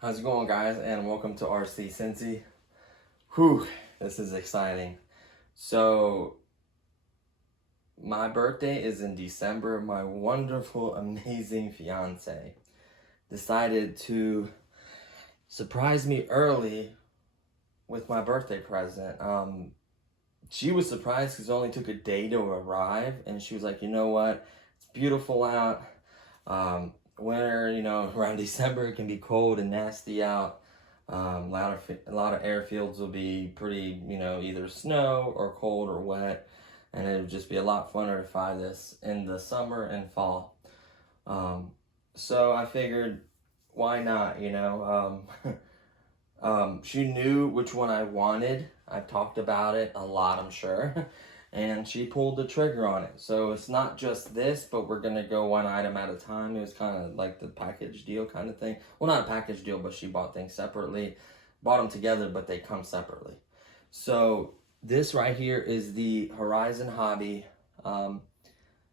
How's it going, guys? And welcome to RC Cincy. Whew, this is exciting. So, my birthday is in December. My wonderful, amazing fiance decided to surprise me early with my birthday present. She was surprised because it only took a day to arrive, and she was like, you know what? It's beautiful out. Winter, around December, it can be cold and nasty out. A lot of airfields will be pretty, either snow or cold or wet, and it would just be a lot funner to fly this in the summer and fall. So I figured, why not, She knew which one I wanted. I've talked about it a lot, I'm sure. And she pulled the trigger on it. So it's not just this, but we're going to go one item at a time. It was kind of like the package deal kind of thing. Well, not a package deal, but she bought things separately. Bought them together, but they come separately. So this right here is the Horizon Hobby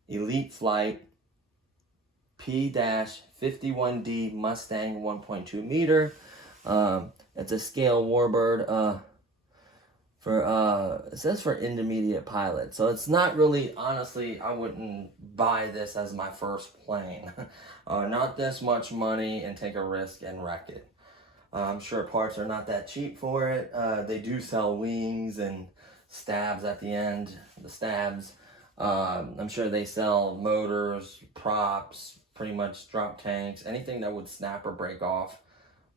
Elite Flight P51D Mustang 1.2 meter. It's a scale warbird. It says for intermediate pilot, so it's not really, honestly, I wouldn't buy this as my first plane. Not this much money and take a risk and wreck it. I'm sure parts are not that cheap for it. They do sell wings and stabs at the end, the stabs. I'm sure they sell motors, props, pretty much drop tanks, anything that would snap or break off.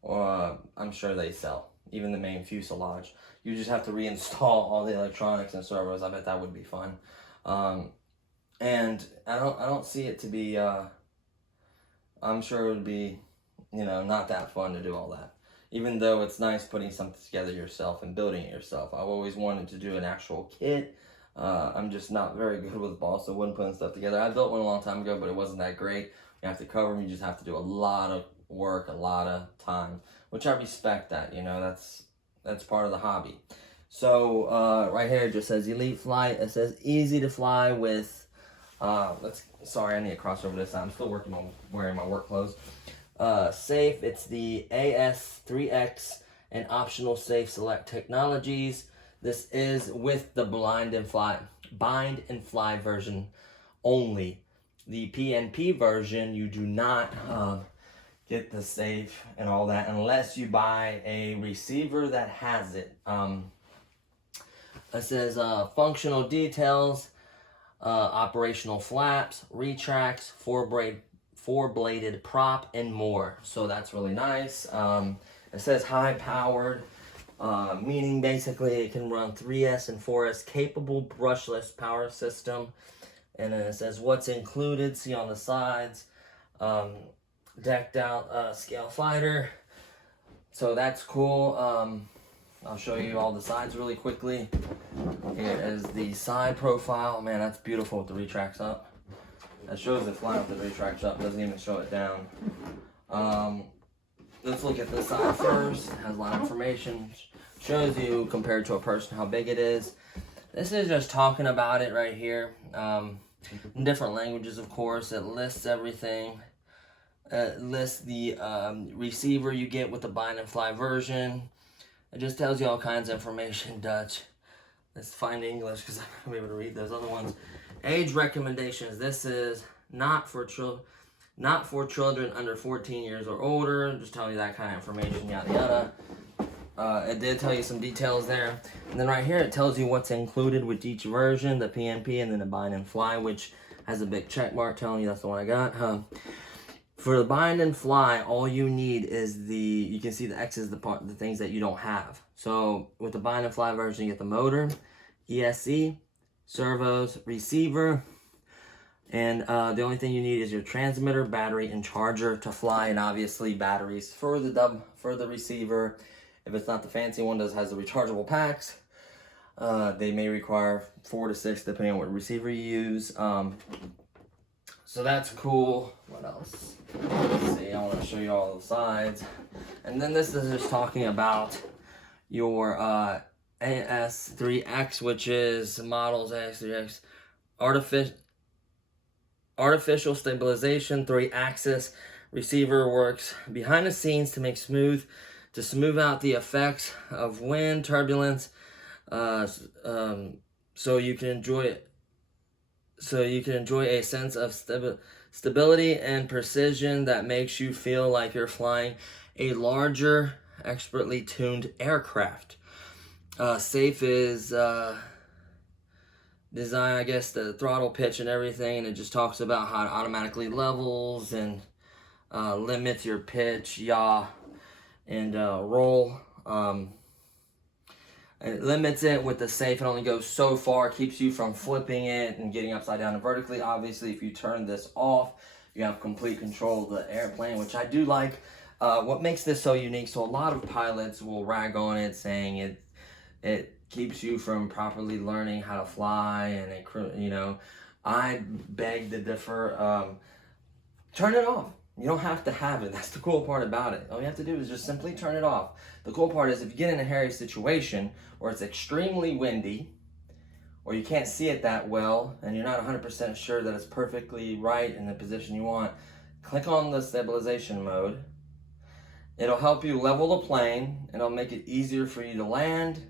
I'm sure they sell, even the main fuselage. You just have to reinstall all the electronics and servos. I bet that would be fun. And I don't see it to be, I'm sure it would be, not that fun to do all that. Even though it's nice putting something together yourself and building it yourself. I've always wanted to do an actual kit. I'm just not very good with balls, so wouldn't put stuff together. I built one a long time ago, but it wasn't that great. You have to cover them. You just have to do a lot of work, a lot of time, which I respect that, that's part of the hobby. So right here it just says Elite Flight. It says easy to fly with, sorry, I need to cross over this. I'm still wearing my work clothes. Safe, it's the AS3X and optional safe select technologies. This is with the bind and fly version only. The PNP version, you do not get the safe and all that unless you buy a receiver that has it. It says functional details, operational flaps, retracts, four-bladed prop, and more. So that's really nice. It says high-powered, meaning basically it can run 3S and 4S capable brushless power system. And then it says what's included. See on the sides. Decked out scale fighter, so that's cool. I'll show you all the sides really quickly. Here is the side profile. Man, that's beautiful with the retracts up. That shows it flying with the retracts up, doesn't even show it down. Let's look at this side first. It has a lot of information, shows you compared to a person how big it is. This is just talking about it right here. In different languages, of course. It lists everything. Lists the receiver you get with the bind and fly version. It just tells you all kinds of information. Dutch. Let's find English because I'm not gonna be able to read those other ones. Age recommendations. This is not for children under 14 years or older. Just telling you that kind of information. Yada yada. It did tell you some details there. And then right here it tells you what's included with each version, the PNP and then the bind and fly, which has a big check mark telling you that's the one I got. For the bind and fly, all you need is you can see the X is the things that you don't have. So with the bind and fly version, you get the motor, ESC, servos, receiver, and the only thing you need is your transmitter, battery, and charger to fly, and obviously batteries for the receiver. If it's not the fancy one that has the rechargeable packs, they may require 4 to 6 depending on what receiver you use. So that's cool. What else? Let's see, I want to show you all the sides. And then this is just talking about your AS3X, which is models AS3X, artificial stabilization, 3-axis receiver works behind the scenes to smooth out the effects of wind turbulence, so you can enjoy a sense of stability and precision that makes you feel like you're flying a larger, expertly tuned aircraft. Safe is design, I guess, the throttle pitch and everything, and it just talks about how it automatically levels and limits your pitch, yaw, and roll. It limits it with the safe. It only goes so far, keeps you from flipping it and getting upside down and vertically. Obviously, if you turn this off, you have complete control of the airplane, which I do like. What makes this so unique, so a lot of pilots will rag on it, saying it keeps you from properly learning how to fly, and I beg to differ. Turn it off. You don't have to have it. That's the cool part about it. All you have to do is just simply turn it off. The cool part is if you get in a hairy situation where it's extremely windy, or you can't see it that well, and you're not 100% sure that it's perfectly right in the position you want, click on the stabilization mode. It'll help you level the plane. It'll make it easier for you to land,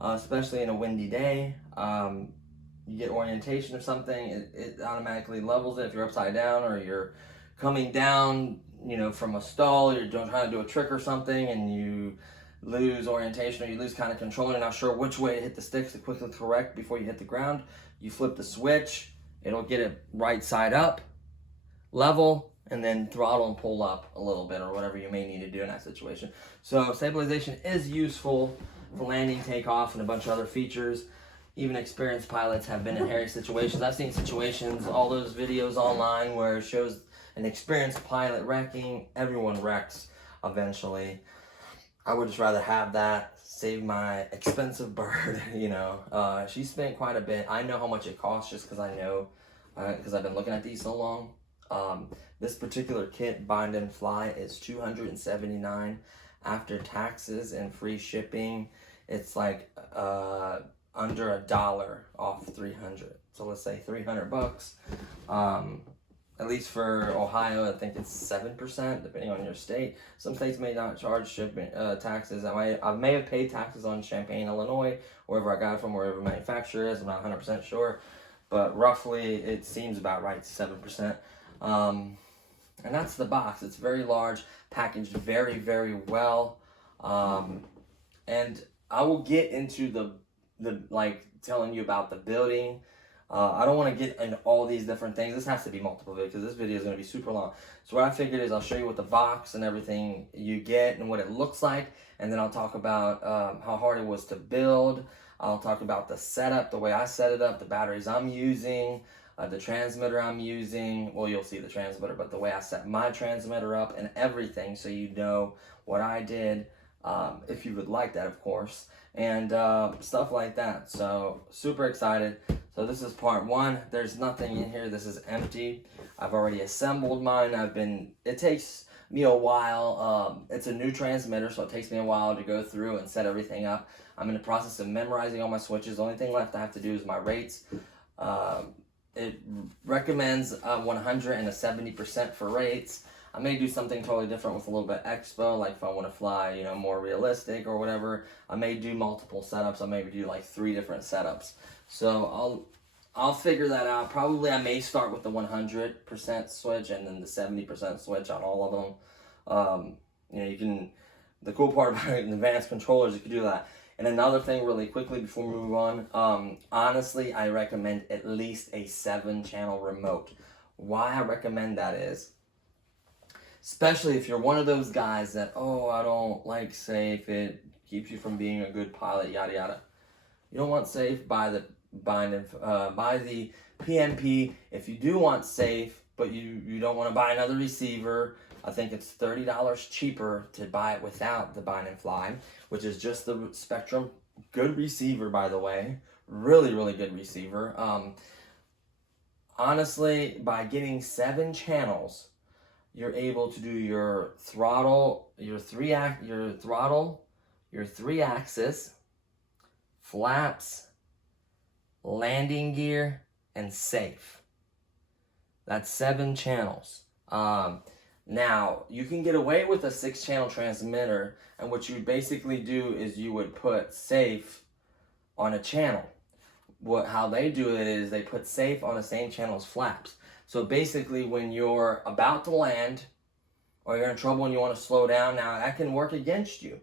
especially in a windy day. You get orientation of something, it automatically levels it if you're upside down or you're coming down, from a stall, you're trying to do a trick or something and you lose orientation or you lose kind of control, you're not sure which way to hit the sticks to quickly correct before you hit the ground. You flip the switch, it'll get it right side up, level, and then throttle and pull up a little bit or whatever you may need to do in that situation. So stabilization is useful for landing, takeoff, and a bunch of other features. Even experienced pilots have been in hairy situations. I've seen situations, all those videos online where it shows an experienced pilot wrecking. Everyone wrecks eventually. I would just rather have that, save my expensive bird, She spent quite a bit. I know how much it costs just because I know, because I've been looking at these so long. This particular kit, Bind and Fly, is $279 after taxes and free shipping. It's like under $1 off 300. So let's say 300 bucks. At least for Ohio, I think it's 7%, depending on your state. Some states may not charge shipping taxes. I may have paid taxes on Champaign, Illinois, wherever I got it from, wherever the manufacturer is. I'm not 100% sure, but roughly it seems about right, 7%. And that's the box. It's very large, packaged very, very well. And I will get into the telling you about the building. I don't want to get into all these different things. This has to be multiple videos because this video is going to be super long. So what I figured is I'll show you what the box and everything you get and what it looks like, and then I'll talk about how hard it was to build. I'll talk about the setup, the way I set it up, the batteries I'm using, the transmitter I'm using. Well, you'll see the transmitter, but the way I set my transmitter up and everything, so you know what I did, if you would like that, of course, and stuff like that. So super excited. So this is part one. There's nothing in here. This is empty. I've already assembled mine. It takes me a while. It's a new transmitter, so it takes me a while to go through and set everything up. I'm in the process of memorizing all my switches. The only thing left I have to do is my rates. It recommends 100 and a 70% for rates. I may do something totally different with a little bit expo, like if I want to fly, more realistic or whatever. I may do multiple setups. I may do like 3 different setups. So I'll figure that out. Probably I may start with the 100% switch and then the 70% switch on all of them. You can. The cool part about advanced controllers, you can do that. And another thing, really quickly before we move on, honestly, I recommend at least a 7-channel remote. Why I recommend that is, especially if you're one of those guys that, I don't like safe, it keeps you from being a good pilot, yada yada. You don't want safe, buy the PNP. If you do want safe, but you don't want to buy another receiver, I think it's $30 cheaper to buy it without the Bind and Fly, which is just the Spectrum. Good receiver, by the way. Really, really good receiver. Honestly, by getting 7 channels, you're able to do your throttle, your 3-axis, flaps, landing gear, and safe. That's 7 channels. Now, you can get away with a 6-channel transmitter, and what you basically do is you would put safe on a channel. How they do it is they put safe on the same channel as flaps. So basically when you're about to land, or you're in trouble and you want to slow down, now that can work against you.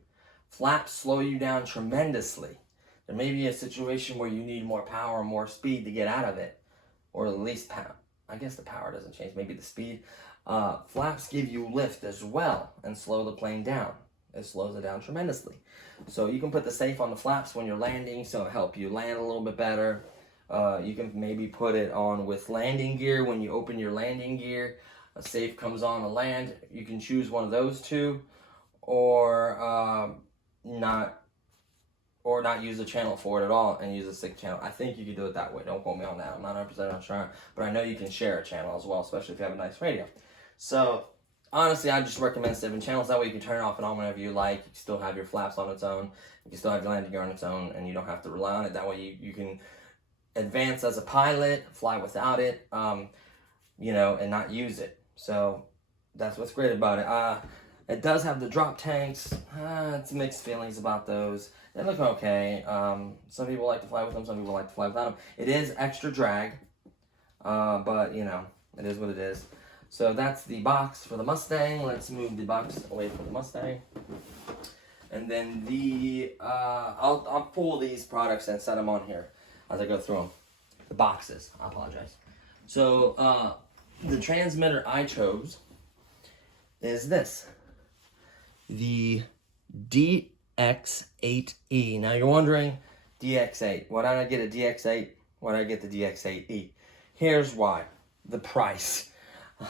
Flaps slow you down tremendously. There may be a situation where you need more power or more speed to get out of it, or at least power. I guess the power doesn't change, maybe the speed. Flaps give you lift as well and slow the plane down. It slows it down tremendously. So you can put the safe on the flaps when you're landing, so it'll help you land a little bit better. You can maybe put it on with landing gear. When you open your landing gear, a safe comes on to land. You can choose one of those two, or not use the channel for it at all and use a 6-channel. I think you could do it that way. Don't quote me on that. I'm not 100% sure, but I know you can share a channel as well, especially if you have a nice radio. So honestly, I just recommend 7 channels. That way you can turn it off and on whenever you like. You can still have your flaps on its own. You can still have your landing gear on its own, and you don't have to rely on it. That way you can advance as a pilot, fly without it, you know, and not use it. So that's what's great about it. It does have the drop tanks. It's mixed feelings about those. They look okay. Some people like to fly with them. Some people like to fly without them. It is extra drag, but you know, it is what it is. So that's the box for the Mustang. Let's move the box away from the Mustang. And then I'll pull these products and set them on here as I go through them. The boxes, I apologize. So the transmitter I chose is this. The DX8e. Now you're wondering, DX8. Why did I get a DX8? Why did I get the DX8e? Here's why. The price.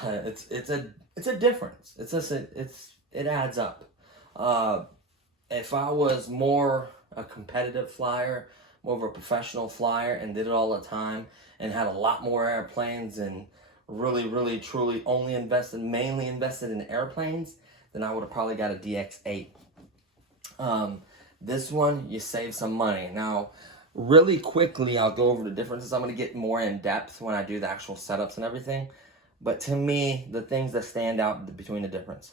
It's a difference. It adds up. If I was more a competitive flyer, more of a professional flyer, and did it all the time, and had a lot more airplanes, and really truly mainly invested in airplanes, then I would have probably got a DX8. This one, you save some money. Now, really quickly, I'll go over the differences. I'm going to get more in depth when I do the actual setups and everything. But to me, the things that stand out between the difference.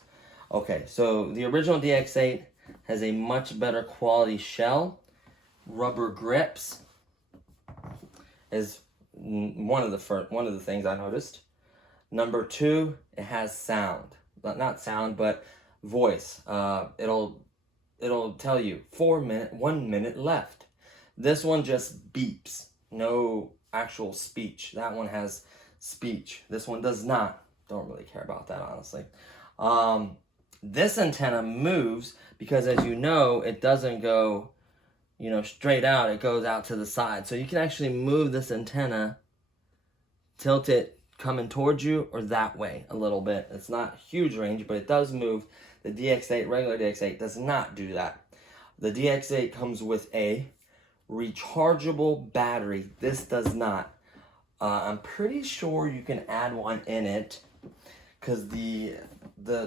Okay, so the original DX8 has a much better quality shell. Rubber grips is one of the things I noticed. Number 2, it has sound. Not sound, but voice. It'll tell you 1 minute left. This one just beeps. No actual speech. That one has speech. This one does not. Don't really care about that, honestly. This antenna moves because, as you know, it doesn't go, you know, straight out. It goes out to the side. So you can actually move this antenna, tilt it coming towards you or that way a little bit. It's not huge range, but it does move. The DX8, regular DX8, does not do that. The DX8 comes with a rechargeable battery. This does not. I'm pretty sure you can add one in it, because the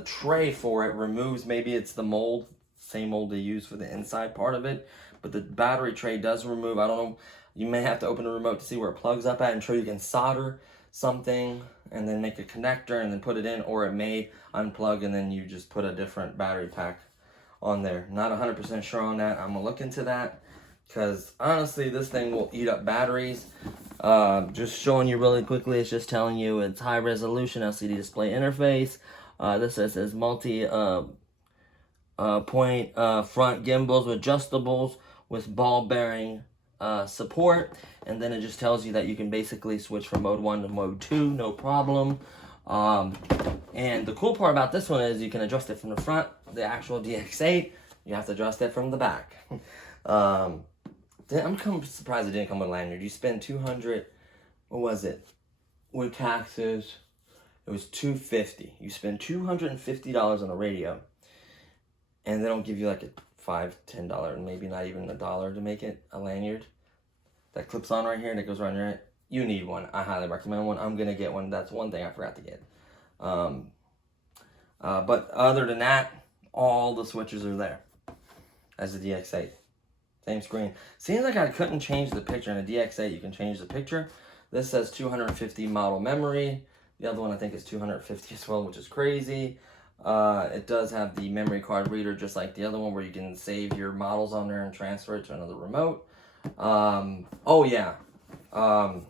tray for it removes, maybe it's the mold, same mold they use for the inside part of it, but the battery tray does remove. I don't know, you may have to open the remote to see where it plugs up at. I'm sure you can solder something and then make a connector and then put it in, or it may unplug and then you just put a different battery pack on there. Not 100% sure on that. I'm gonna look into that, because honestly this thing will eat up batteries. Just showing you really quickly, it's just telling you it's high resolution LCD display interface. This says multi point front gimbals with adjustables with ball bearing support, and then it just tells you that you can basically switch from mode 1 to mode 2, no problem. And the cool part about this one is you can adjust it from the front. The actual DX8, you have to adjust it from the back. I'm surprised it didn't come with a lanyard. You spend $200, what was it? With taxes, it was $250. You spend $250 on a radio, and they don't give you like a $5, $10, maybe not even $1 to make it a lanyard that clips on right here and it goes around your head. You need one. I highly recommend one. I'm gonna get one. That's one thing I forgot to get. But other than that, all the switches are there as the DX8. Same screen. Seems like I couldn't change the picture. In a DX8, you can change the picture. This says 250 model memory. The other one I think is $250 as well, which is crazy. It does have the memory card reader just like the other one, where you can save your models on there and transfer it to another remote. Oh yeah, the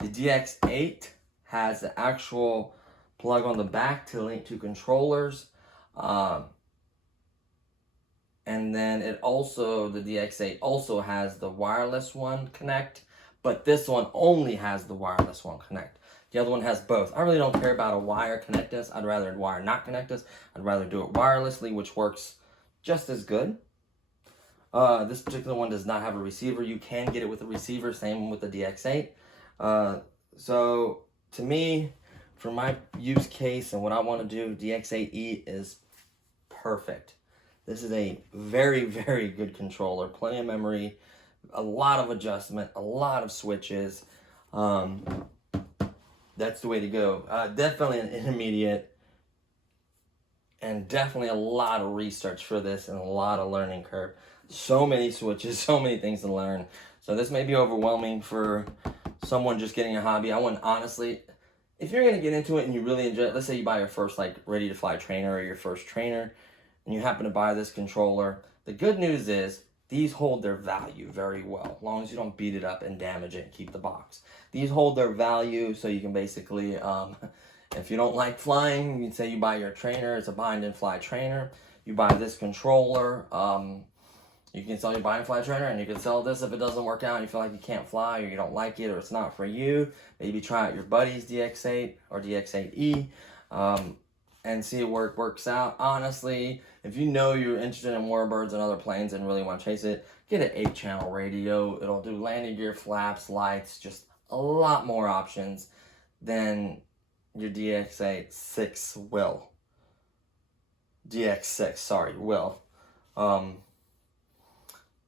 DX8 has the actual plug on the back to link to controllers. And then it also, the DX8 also has the wireless one connect, but this one only has the wireless one connect. The other one has both. I really don't care about a wire connect this. I'd rather a wire not connect this. I'd rather do it wirelessly, which works just as good. This particular one does not have a receiver. You can get it with a receiver, same with the DX8. So to me, for my use case and what I want to do, DX8e is perfect. This is a very, very good controller. Plenty of memory, a lot of adjustment, a lot of switches. That's the way to go. Definitely an intermediate, and definitely a lot of research for this and a lot of learning curve. So many switches, so many things to learn. So this may be overwhelming for someone just getting a hobby. I wouldn't, honestly, if you're going to get into it and you really enjoy it, let's say you buy your first like ready to fly trainer or your first trainer, and you happen to buy this controller, the good news is these hold their value very well, as long as you don't beat it up and damage it and keep the box. These hold their value, so you can basically, if you don't like flying, you can say you buy your trainer, it's a bind and fly trainer. You buy this controller, you can sell your bind and fly trainer, and you can sell this if it doesn't work out and you feel like you can't fly or you don't like it or it's not for you. Maybe try out your buddy's DX8 or DX8e and see where it works out. Honestly, if you know you're interested in warbirds and other planes and really want to chase it, get an 8-channel radio. It'll do landing gear, flaps, lights, just a lot more options than your DX8 will. DX6, sorry, will.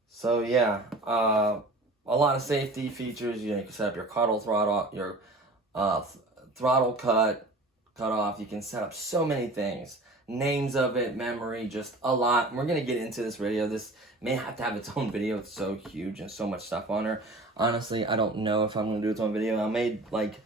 So yeah, a lot of safety features. You can set up your cutoff throttle, your throttle cutoff. You can set up so many things. Names of it, memory, just a lot. We're gonna get into this video. This may have to have its own video. It's so huge and so much stuff on her. Honestly, I don't know if I'm gonna do its own video. I may like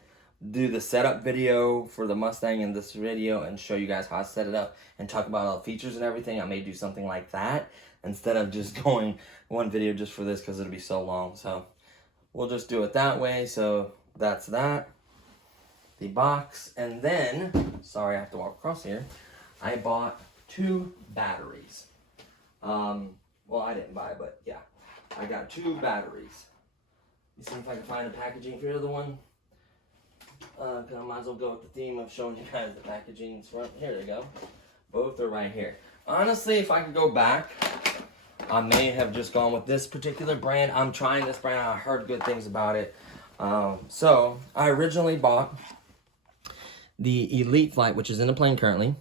do the setup video for the Mustang in this video and show you guys how I set it up and talk about all the features and everything. I may do something like that instead of just going one video just for this, because it'll be so long. So we'll just do it that way. So that's that. The box. And then, sorry, I have to walk across here. I bought 2 batteries. Well, I didn't buy, but yeah, I got 2 batteries. You see if I can find the packaging for the other one. I might as well go with the theme of showing you guys the packaging. Here they go. Both are right here. Honestly, if I could go back, I may have just gone with this particular brand. I'm trying this brand. I heard good things about it. So I originally bought the Elite Flight, which is in the plane currently.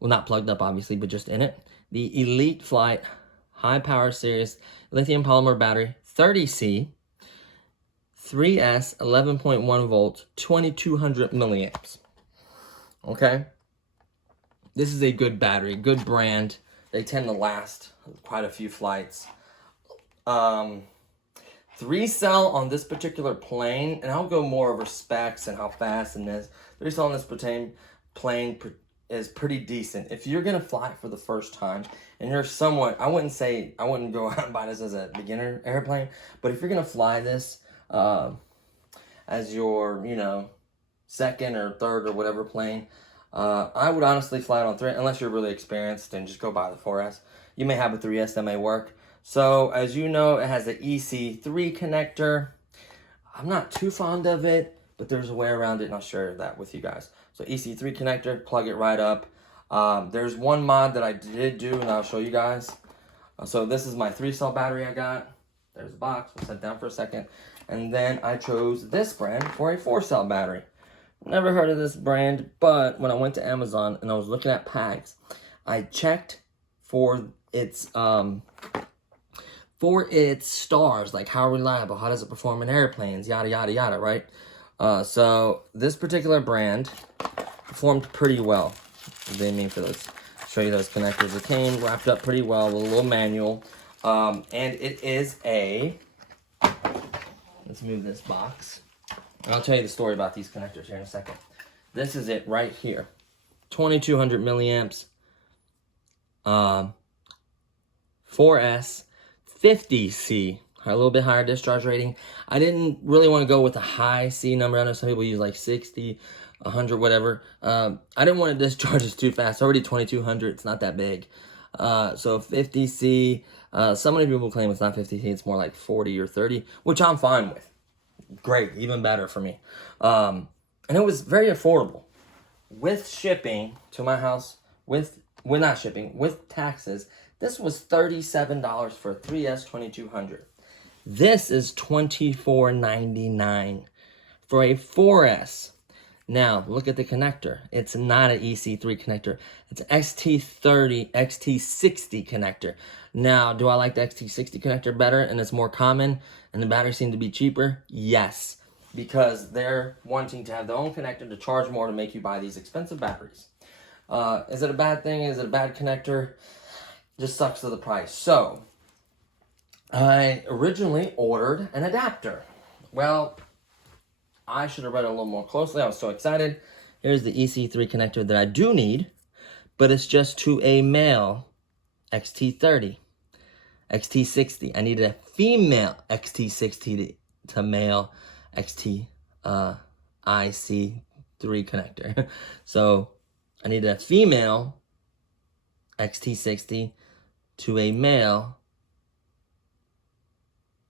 Well, not plugged up, obviously, but just in it. The Elite Flight High Power Series Lithium Polymer Battery 30C 3S 11.1 volts 2200 milliamps. Okay, this is a good battery, good brand. They tend to last quite a few flights. 3-cell on this particular plane, and I'll go more over specs and how fast and this. 3-cell on this plane is pretty decent. If you're gonna fly it for the first time and you're somewhat, I wouldn't go out and buy this as a beginner airplane, but if you're gonna fly this as your, you know, second or third or whatever plane, I would honestly fly it on 3, unless you're really experienced, and just go buy the 4S. You may have a 3S that may work. So as you know, it has the EC3 connector. I'm not too fond of it, but there's a way around it, and I'll share that with you guys. So EC3 connector, plug it right up. There's one mod that I did do, and I'll show you guys. So this is my 3-cell battery I got. There's the box. We'll set it down for a second. And then I chose this brand for a 4-cell battery. Never heard of this brand, but when I went to Amazon and I was looking at packs, I checked for its stars, like how reliable, how does it perform in airplanes, yada yada yada, right? So this particular brand performed pretty well. They mean for those, show you those connectors. It came wrapped up pretty well with a little manual, and it is a. Let's move this box. And I'll tell you the story about these connectors here in a second. This is it right here. 2200 milliamps. 4S, 50C. A little bit higher discharge rating. I didn't really want to go with a high C number. I know some people use like 60, 100, whatever. I didn't want to discharge this too fast. It's already 2200. It's not that big. So 50C. So many people claim it's not 50C. It's more like 40 or 30, which I'm fine with. Great, even better for me. And it was very affordable. With shipping to my house, with taxes, this was $37 for a 3S 2200. This is $24.99 for a 4S. Now, look at the connector. It's not an EC3 connector. It's an XT60 connector. Now, do I like the XT60 connector better and it's more common and the batteries seem to be cheaper? Yes, because they're wanting to have their own connector to charge more to make you buy these expensive batteries. Is it a bad thing? Is it a bad connector? Just sucks to the price. So, I originally ordered an adapter. Well, I should have read it a little more closely. I was so excited. Here's the EC3 connector that I do need, but it's just to a male XT30, XT60. I needed a female XT60 to male XT IC3 connector. So I needed a female XT60 to a male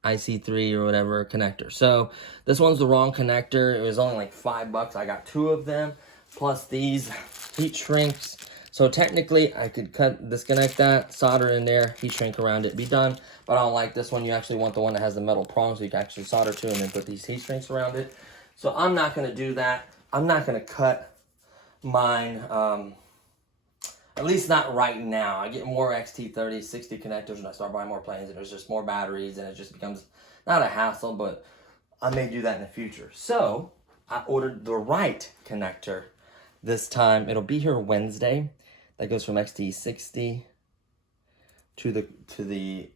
IC3 or whatever connector. So this one's the wrong connector. It was only like $5. I got 2 of them, plus these heat shrinks. So technically I could disconnect that, solder in there, heat shrink around it, be done. But I don't like this one. You actually want the one that has the metal prongs so you can actually solder to and then put these heat shrinks around it. So I'm not going to do that. I'm not going to cut mine, at least not right now. I get more XT30, 60 connectors when I start buying more planes, and there's just more batteries, and it just becomes not a hassle, but I may do that in the future. So I ordered the right connector this time. It'll be here Wednesday. That goes from XT60 to the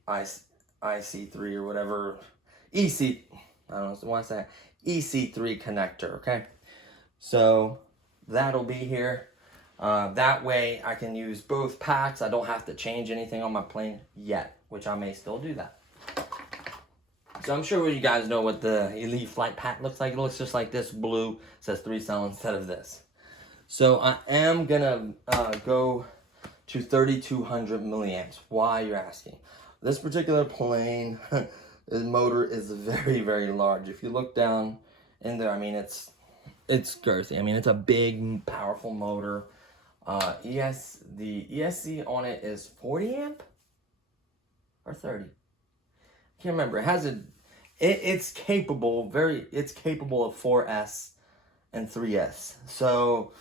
IC3 or whatever. I don't know why I say EC3 connector, okay? So that'll be here. That way I can use both packs. I don't have to change anything on my plane yet, which I may still do that. So I'm sure you guys know what the Elite Flight pack looks like. It looks just like this blue. It says 3-cell instead of this. So I am gonna go to 3200 milliamps. Why, you're asking? This particular plane, the motor is very, very large. If you look down in there, I mean, it's girthy. I mean, it's a big, powerful motor. The ESC on it is 40 amp or 30. Can't remember. It has it's capable of 4S and 3S. So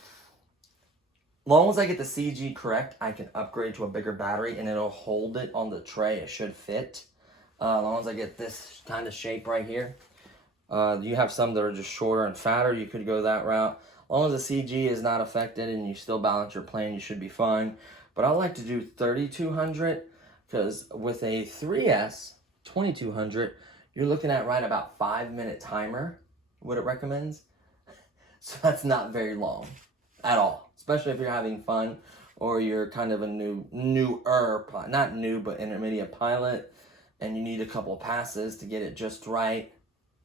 long as I get the CG correct, I can upgrade to a bigger battery and it'll hold it on the tray. It should fit. As long as I get this kind of shape right here. You have some that are just shorter and fatter. You could go that route. As long as the CG is not affected and you still balance your plane, you should be fine. But I like to do 3200 because with a 3S 2200, you're looking at right about 5-minute timer, what it recommends. So that's not very long at all, especially if you're having fun or you're kind of a newer, not new, but intermediate pilot, and you need a couple of passes to get it just right.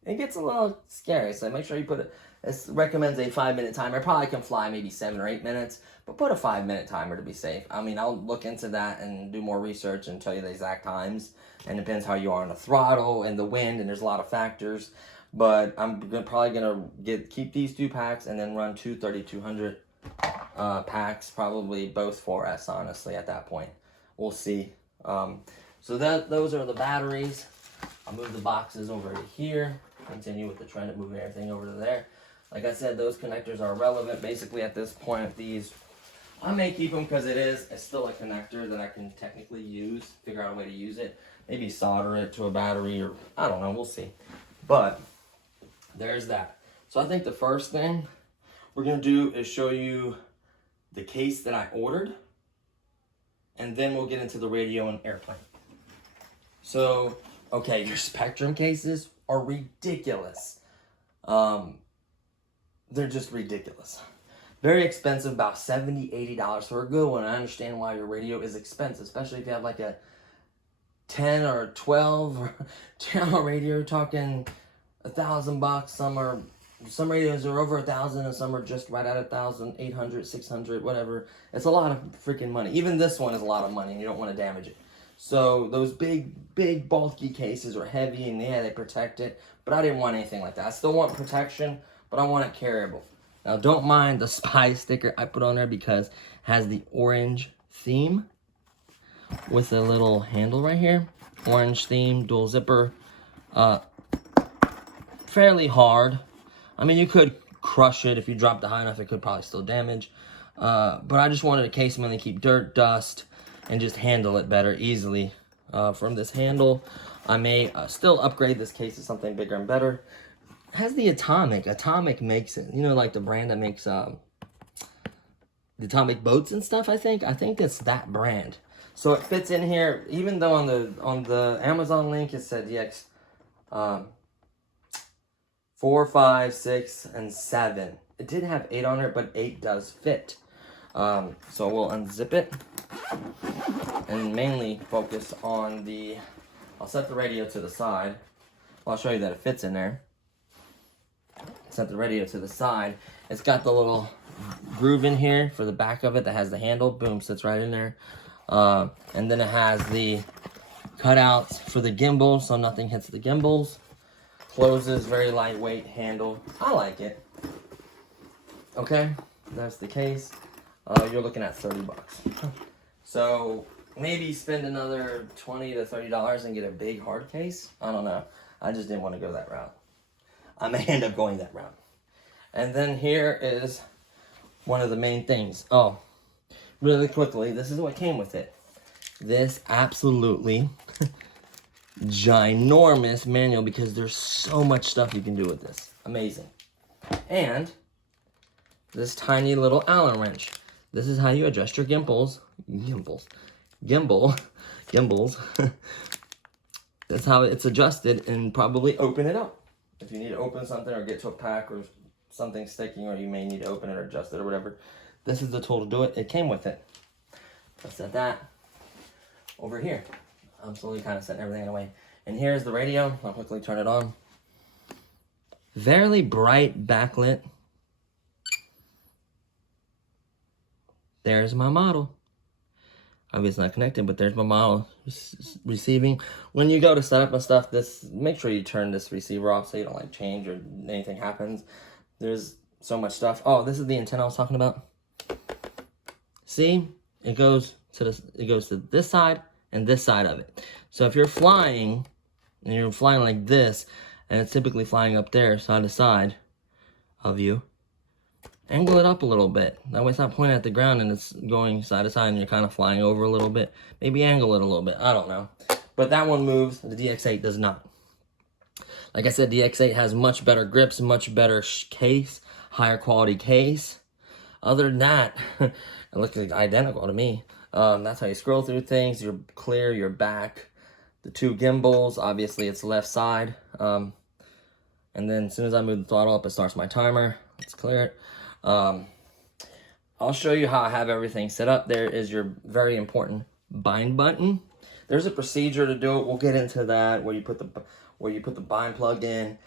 It gets a little scary, so make sure you put it. It recommends a 5-minute timer. Probably can fly maybe 7 or 8 minutes, but put a 5-minute timer to be safe. I mean, I'll look into that and do more research and tell you the exact times. And it depends how you are on the throttle and the wind, and there's a lot of factors. But I'm probably gonna keep these 2 packs and then run 2 3200 packs, probably both 4S. Honestly, at that point, we'll see. So those are the batteries. I'll move the boxes over to here. Continue with the trend of moving everything over to there. Like I said, those connectors are irrelevant. Basically, at this point, these, I may keep them because it's still a connector that I can technically use, figure out a way to use it. Maybe solder it to a battery or, I don't know, we'll see. But there's that. So I think the first thing we're going to do is show you the case that I ordered. And then we'll get into the radio and airplane. So, okay, your Spectrum cases are ridiculous. They're just ridiculous. Very expensive, about $70, $80 for a good one. I understand why your radio is expensive, especially if you have like a 10 or 12 or channel radio. You're talking $1,000. Some radios are over 1,000 and some are just right at 1,000, 800, 600, whatever. It's a lot of freaking money. Even this one is a lot of money and you don't want to damage it. So those big bulky cases are heavy and yeah, they protect it. But I didn't want anything like that. I still want protection, but I want it carryable. Now don't mind the spy sticker I put on there because it has the orange theme with a little handle right here. Orange theme, dual zipper. Fairly hard. I mean, you could crush it. If you dropped it high enough, it could probably still damage. But I just wanted a case mainly to keep dirt, dust, and just handle it better easily. From this handle, I may still upgrade this case to something bigger and better. It has the Atomic. Atomic makes it. You know, like the brand that makes the Atomic boats and stuff, I think. I think it's that brand. So it fits in here, even though on the Amazon link it said DX 4, 5, 6, and 7. It did have 8 on it, but 8 does fit. So we'll unzip it and mainly focus on the, I'll set the radio to the side. Well, I'll show you that it fits in there. Set the radio to the side. It's got the little groove in here for the back of it that has the handle. Boom, sits right in there. And then it has the cutouts for the gimbal so nothing hits the gimbals. Closes, very lightweight handle. I like it. Okay, that's the case. You're looking at $30. So maybe spend another $20 to $30 and get a big hard case. I don't know. I just didn't want to go that route. I may end up going that route. And then here is one of the main things. Oh, really quickly, this is what came with it. This absolutely ginormous manual because there's so much stuff you can do with this. Amazing. And this tiny little Allen wrench. This is how you adjust your gimbals. Gimbals. That's how it's adjusted, and probably open it up. If you need to open something or get to a pack or something sticking, or you may need to open it or adjust it or whatever, this is the tool to do it. It came with it. Let's set that over here. I'm slowly kind of setting everything away. And here's the radio. I'll quickly turn it on. Very bright backlit. There's my model. Obviously it's not connected, but there's my model receiving. When you go to set up and stuff, make sure you turn this receiver off so you don't like change or anything happens. There's so much stuff. Oh, this is the antenna I was talking about. See, it goes to this side and this side of it. So if you're flying and you're flying like this, and it's typically flying up there side to side of you, angle it up a little bit. That way it's not pointing at the ground and it's going side to side and you're kind of flying over a little bit. Maybe angle it a little bit. I don't know. But that one moves. The DX8 does not. Like I said, DX8 has much better grips, much better case, higher quality case. Other than that, it looks identical to me. That's how you scroll through things. You're clear, you're back. The two gimbals, obviously it's left side. And then as soon as I move the throttle up, it starts my timer. Let's clear it. I'll show you how I have everything set up. There is your very important bind button. There's a procedure to do it. We'll get into that, where you put the bind plug in.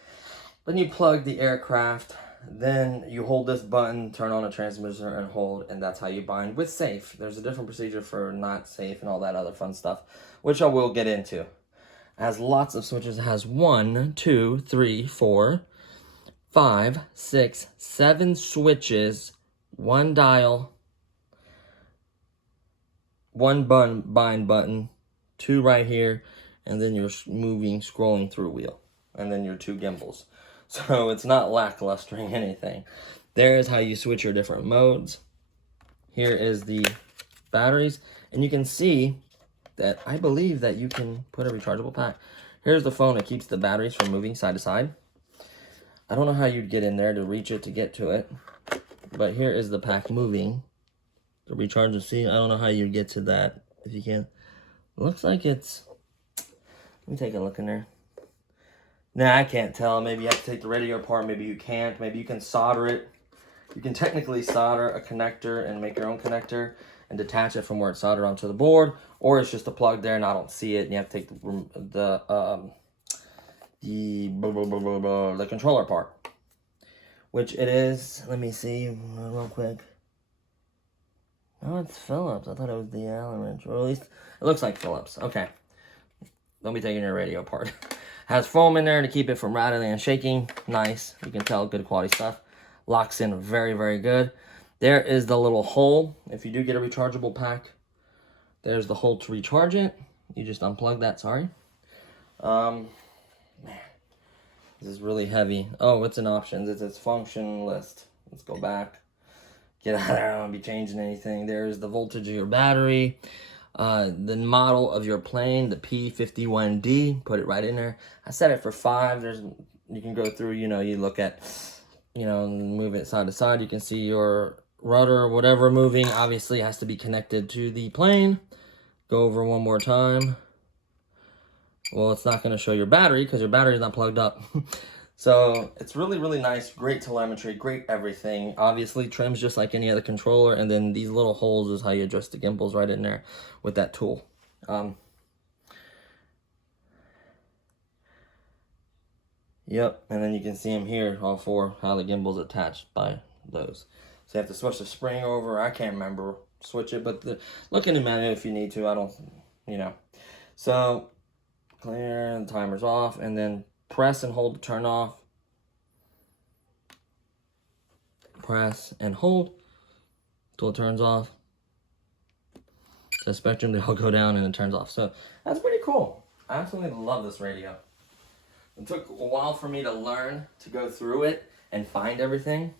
Then you plug the aircraft. Then you hold this button, turn on a transmitter and hold, and that's how you bind with safe. There's a different procedure for not safe and all that other fun stuff, which I will get into. It has lots of switches. It has 1, 2, 3, 4, 5, 6, 7 switches, 1 dial, 1 bind button, 2 right here, and then your scrolling through wheel, and then your 2 gimbals. So it's not lacklustering anything. There's how you switch your different modes. Here is the batteries, and you can see that I believe that you can put a rechargeable pack. Here's the phone. It keeps the batteries from moving side to side. I don't know how you'd get in there to reach it to get to it, but here is the pack moving. The recharge, see, I don't know how you'd get to that if you can. It looks like it's, let me take a look in there. Nah, I can't tell. Maybe you have to take the radio apart. Maybe you can't. Maybe you can solder it. You can technically solder a connector and make your own connector and detach it from where it's soldered onto the board, or it's just a plug there and I don't see it, and you have to take the controller part, which it is. Let me see real quick. Oh, it's Phillips. I thought it was the Allen wrench, or at least it looks like Phillips. Okay, don't be taking your radio apart. Has foam in there to keep it from rattling and shaking. Nice. You can tell, good quality stuff. Locks in very, very good. There is the little hole. If you do get a rechargeable pack, there's the hole to recharge it. You just unplug that, sorry. Man, this is really heavy. Oh, it's in options. It's its function list. Let's go back. Get out of there. I don't want to be changing anything. There's the voltage of your battery. The model of your plane, the P51D, put it right in there. I set it for 5. You can go through, you look at, move it side to side. You can see your rudder or whatever moving. Obviously, it has to be connected to the plane. Go over one more time. Well, it's not going to show your battery because your battery is not plugged up. So it's really, really nice. Great telemetry, great everything. Obviously, trims just like any other controller. And then these little holes is how you adjust the gimbals right in there with that tool. Yep, and then you can see them here, all 4, how the gimbal's attached by those. So you have to switch the spring over. I can't remember, switch it, but look in the menu if you need to. I don't, So, clear, the timer's off, and then press and hold to turn off. Press and hold until it turns off. The spectrum, they all go down and it turns off. So that's pretty cool. I absolutely love this radio. It took a while for me to learn to go through it and find everything.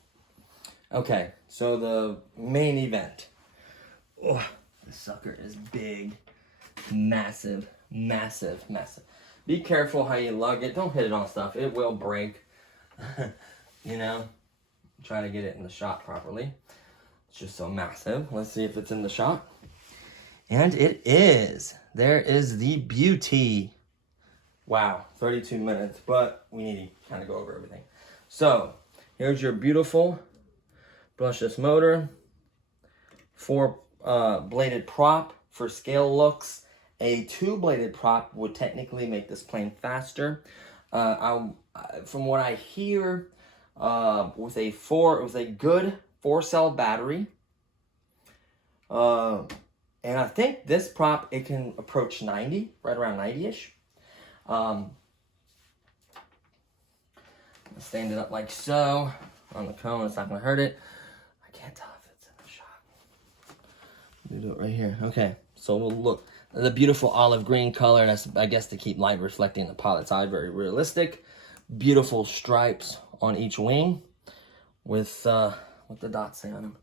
Okay, so the main event. Oh, this sucker is big, massive, massive, massive. Be careful how you lug it. Don't hit it on stuff. It will break. Try to get it in the shot properly. It's just so massive. Let's see if it's in the shot. And it is. There is the beauty. Wow, 32 minutes, but we need to kind of go over everything. So, here's your beautiful brushless motor. 4 bladed prop for scale looks. A 2-bladed prop would technically make this plane faster. From what I hear, with a good 4-cell battery, and I think this prop, it can approach 90, right around 90-ish. Stand it up like so on the cone. It's not gonna hurt it. I can't tell if it's in the shot. Let me do it right here. Okay, so we'll look. The beautiful olive green color, that's, I guess, to keep light reflecting the pilot's eye. Very realistic. Beautiful stripes on each wing with what the dots say on them.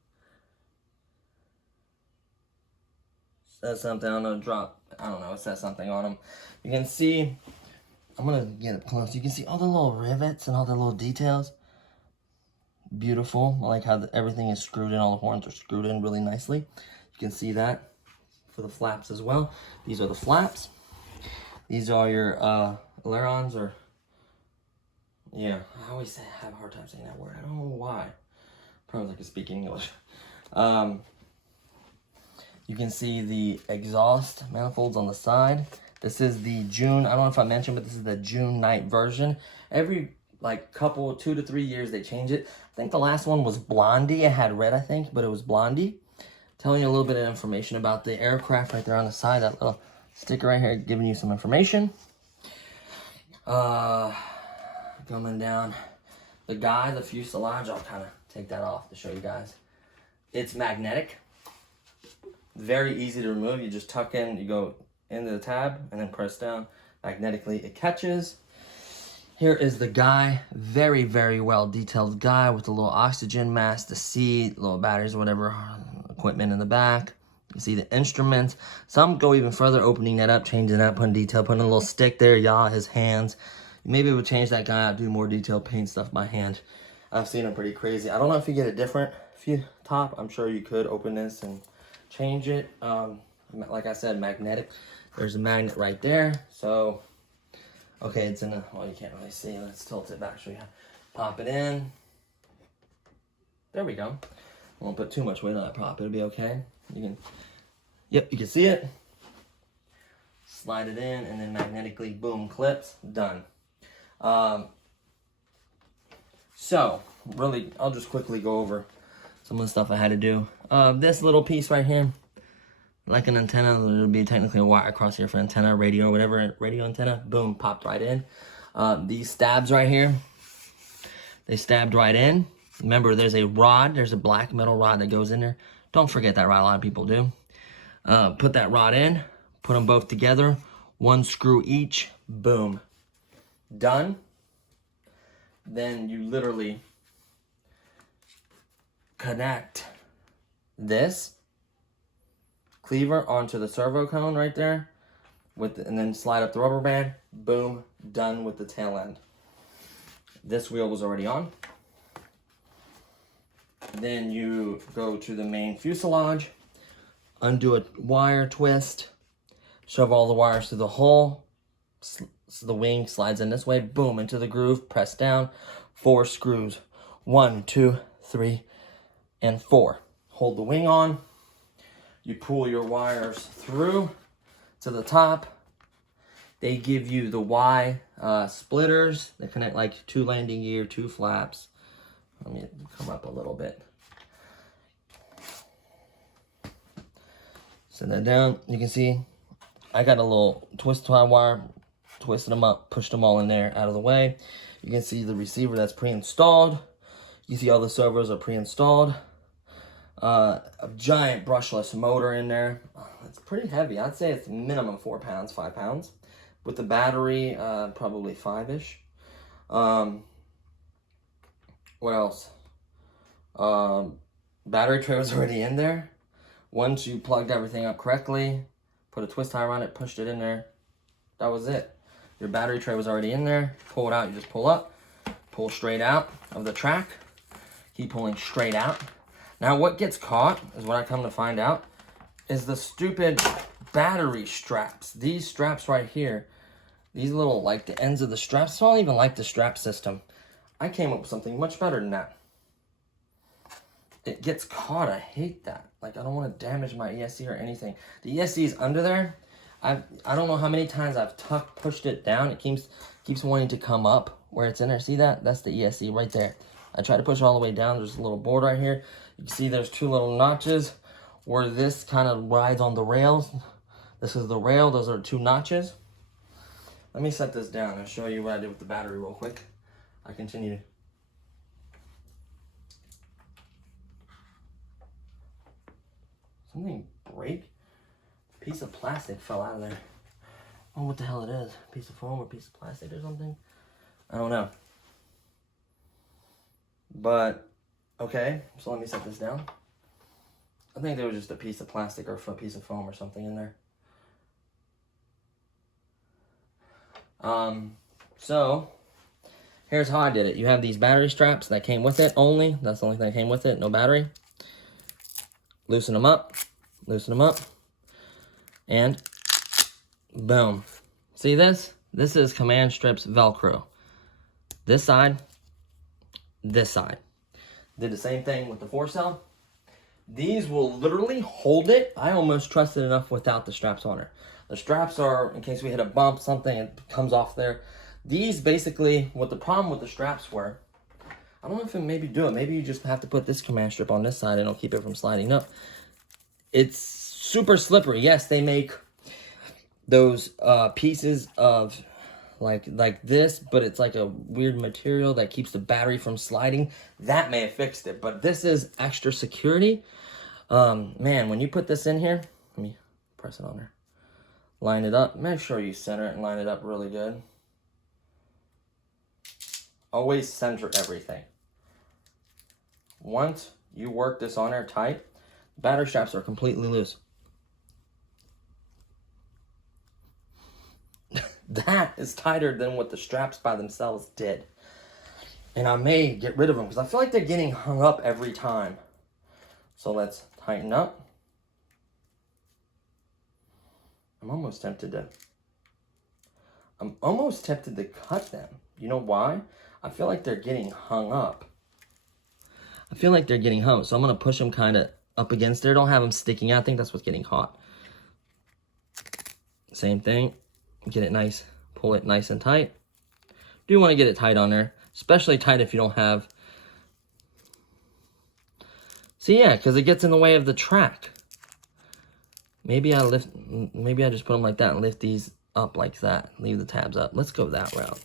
Says something, I don't know, it says something on them. You can see, I'm gonna get up close. You can see all the little rivets and all the little details. Beautiful. I like how everything is screwed in. All the horns are screwed in really nicely. You can see that for the flaps as well. These are the flaps. These are your ailerons, or yeah, I always have a hard time saying that word. I don't know why. Probably like I speak English. You can see the exhaust manifolds on the side. This is the June, I don't know if I mentioned, but this is the June Nite version. Every like 2 to 3 years they change it. I think the last one was Blondie. It had red, I think, but it was Blondie. Telling you a little bit of information about the aircraft right there on the side. That little sticker right here giving you some information. Coming down the fuselage, I'll kind of take that off to show you guys. It's magnetic. Very easy to remove. You just tuck in, you go into the tab and then press down. Magnetically it catches. Here is the guy. Very, very well detailed guy with a little oxygen mask, the seat, little batteries, whatever, equipment in the back. You see the instruments. Some go even further, opening that up, changing that, putting detail, putting a little stick there, his hands. Maybe we'll change that guy out, do more detail, paint stuff by hand. I've seen them pretty crazy. I don't know if you get a different top. I'm sure you could open this and change it. Like I said, magnetic. There's a magnet right there. So, okay, it's in a, well, you can't really see. Let's tilt it back, show you how. Pop it in. There we go. I won't put too much weight on that prop. It'll be okay. You can, yep, you can see it. Slide it in, and then magnetically, boom, clips, done. So, really, I'll just quickly go over some of the stuff I had to do. This little piece right here, like an antenna, there'll be technically a wire across here for antenna, radio, whatever, radio antenna, boom, popped right in. These stabs right here, they stabbed right in. Remember, there's a rod, there's a black metal rod that goes in there. Don't forget that rod, a lot of people do. Put that rod in, put them both together, one screw each, boom, done. Then you literally connect this cleaver onto the servo cone right there, and then slide up the rubber band, boom, done with the tail end. This wheel was already on. Then you go to the main fuselage, undo a wire twist, shove all the wires through the hole, so the wing slides in this way, boom, into the groove, press down, 4 screws, 1, 2, 3, and 4. Hold the wing on, you pull your wires through to the top. They give you the Y splitters. They connect like 2 landing gear, 2 flaps. Let me come up a little bit. Set that down. You can see I got a little twist tie wire, twisted them up, pushed them all in there out of the way. You can see the receiver that's pre-installed. You see all the servos are pre-installed. A giant brushless motor in there. It's pretty heavy. I'd say it's minimum 4 pounds, 5 pounds. With the battery, probably 5-ish. What else? Battery tray was already in there. Once you plugged everything up correctly, put a twist tie around it, pushed it in there, that was it. Your battery tray was already in there. Pull it out, you just pull up, pull straight out of the track, keep pulling straight out. Now what gets caught, is what I come to find out, is the stupid battery straps. These straps right here, these little, like the ends of the straps, I don't even like the strap system. I came up with something much better than that. It gets caught, I hate that. Like, I don't want to damage my ESC or anything. The ESC is under there. I don't know how many times I've pushed it down. It keeps wanting to come up where it's in there. See that? That's the ESC right there. I try to push it all the way down. There's a little board right here. You can see there's 2 little notches where this kind of rides on the rails. This is the rail. Those are 2 notches. Let me set this down and show you what I did with the battery real quick. I continue. Something break? A piece of plastic fell out of there. Oh, what the hell it is? A piece of foam or a piece of plastic or something? I don't know. But, okay, so let me set this down. I think there was just a piece of plastic or a piece of foam or something in there. So, here's how I did it. You have these battery straps that came with it only. That's the only thing that came with it, no battery. Loosen them up, and boom. See this? This is Command Strip's Velcro. This side, this side. Did the same thing with the 4-cell. These will literally hold it. I almost trust it enough without the straps on it. The straps are, in case we hit a bump, something, it comes off there. These basically, what the problem with the straps were, I don't know if it maybe do it. Maybe you just have to put this command strip on this side and it'll keep it from sliding up. It's super slippery. Yes, they make those pieces of like this, but it's like a weird material that keeps the battery from sliding. That may have fixed it, but this is extra security. Man, when you put this in here, let me press it on there. Line it up. Make sure you center it and line it up really good. Always center everything. Once you work this on there tight, battery straps are completely loose. That is tighter than what the straps by themselves did. And I may get rid of them because I feel like they're getting hung up every time. So let's tighten up. I'm almost tempted to cut them. You know why? I feel like they're getting hung up. I feel like they're getting hung, so I'm going to push them kind of up against there. Don't have them sticking out. I think that's what's getting hot. Same thing. Get it nice. Pull it nice and tight. Do want to get it tight on there, especially tight if you don't have. See, yeah, because it gets in the way of the track. Maybe I just put them like that and lift these up like that. Leave the tabs up. Let's go that route.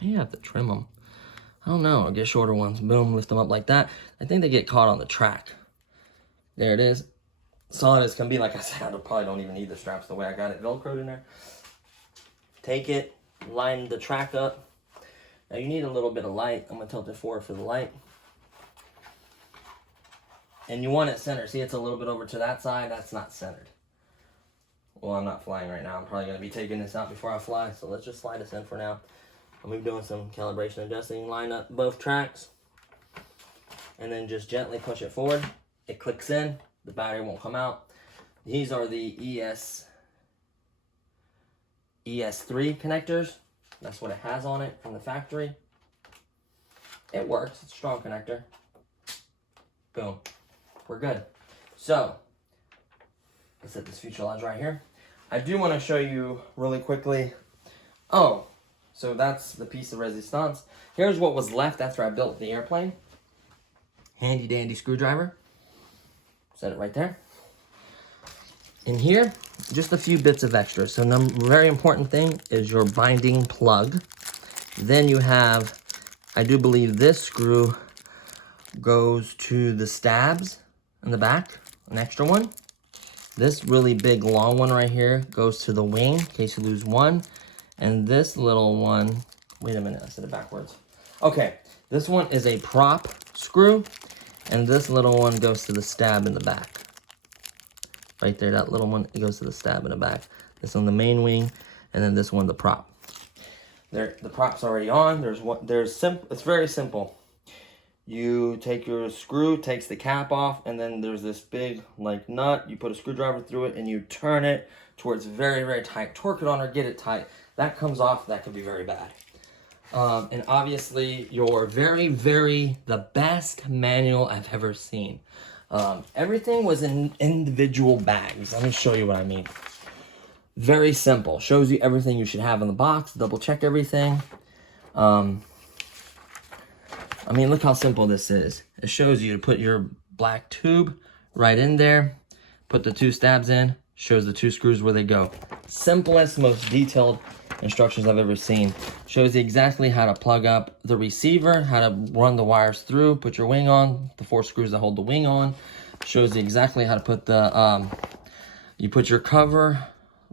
I may have to trim them. I don't know. I'll get shorter ones. Boom, lift them up like that. I think they get caught on the track. There it is. Solid as can be. Like I said, I probably don't even need the straps the way I got it Velcroed in there. Take it, line the track up. Now you need a little bit of light. I'm going to tilt it forward for the light. And you want it centered. See, it's a little bit over to that side. That's not centered. Well, I'm not flying right now. I'm probably going to be taking this out before I fly. So let's just slide this in for now. I'm going to be doing some calibration adjusting. Line up both tracks. And then just gently push it forward. It clicks in. The battery won't come out. These are the ES3 connectors. That's what it has on it from the factory. It works. It's a strong connector. Boom. We're good. So, let's set this fuselage right here. I do want to show you really quickly. Oh, so that's the piece of resistance. Here's what was left after I built the airplane. Handy dandy screwdriver. Set it right there. In here, just a few bits of extra. So very important thing is your binding plug. Then you have, I do believe this screw goes to the stabs in the back, an extra one. This really big long one right here goes to the wing in case you lose one. And this little one, wait a minute, I said it backwards. Okay, this one is a prop screw, and this little one goes to the stab in the back. Right there, that little one, it goes to the stab in the back. This on the main wing, and then this one, the prop. The prop's already on. It's very simple. You take your screw, takes the cap off, and then there's this big like nut. You put a screwdriver through it, and you turn it to where it's very, very tight. Torque it on or get it tight. That comes off, that could be very bad. And obviously, your the best manual I've ever seen. Everything was in individual bags. Let me show you what I mean. Very simple. Shows you everything you should have in the box. Double check everything. I mean, look how simple this is. It shows you to put your black tube right in there. Put the two stabs in. Shows the two screws where they go. Simplest, most detailed instructions I've ever seen. Shows you exactly how to plug up the receiver, how to run the wires through, put your wing on, the 4 screws that hold the wing on. Shows you exactly how to put the, you put your cover,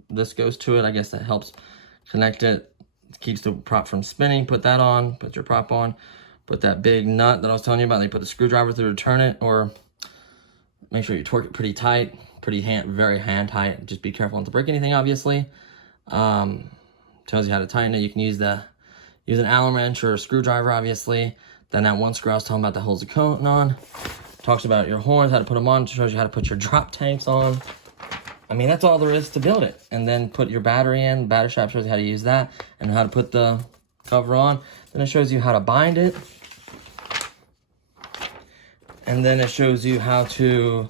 this goes to it, I guess that helps connect it, keeps the prop from spinning. Put that on, put your prop on, put that big nut that I was telling you about, they put the screwdriver through to turn it, or make sure you torque it pretty tight, very hand tight. Just be careful not to break anything, obviously. Tells you how to tighten it. You can use an Allen wrench or a screwdriver, obviously. Then that one screw I was talking about that holds the cone on. Talks about your horns, how to put them on. Shows you how to put your drop tanks on. I mean, that's all there is to build it. And then put your battery in. Battery strap shows you how to use that and how to put the cover on. Then it shows you how to bind it. And then it shows you how to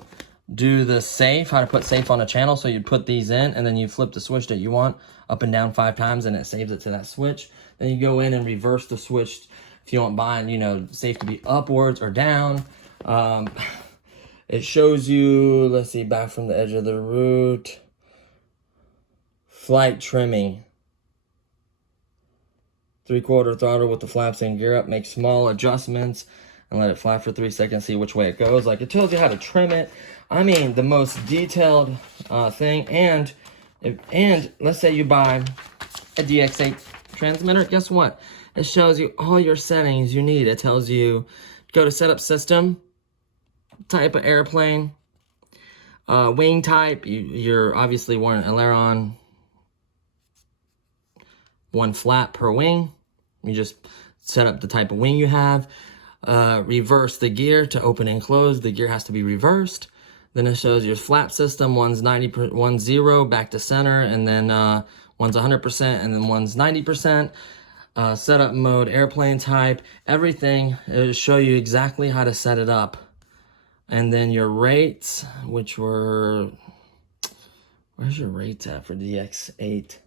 do the safe, how to put safe on a channel. So you put these in and then you flip the switch that you want up and down 5 times and it saves it to that switch. Then you go in and reverse the switch if you want bind, safe to be upwards or down. It shows you, let's see, back from the edge of the root. Flight trimming. 3/4 throttle with the flaps and gear up. Make small adjustments and let it fly for 3 seconds. See which way it goes. Like, it tells you how to trim it. I mean, the most detailed thing. And let's say you buy a DX8 transmitter. Guess what? It shows you all your settings you need. It tells you go to setup system, type of airplane, wing type. You're obviously wearing an aileron, 1 flap per wing. You just set up the type of wing you have. Reverse the gear to open and close. The gear has to be reversed. Then it shows your flap system. One's 0 back to center, and then one's 100%, and then one's 90%. setup mode, airplane type, everything. It'll show you exactly how to set it up. And then your rates, which were, where's your rates at for DX8?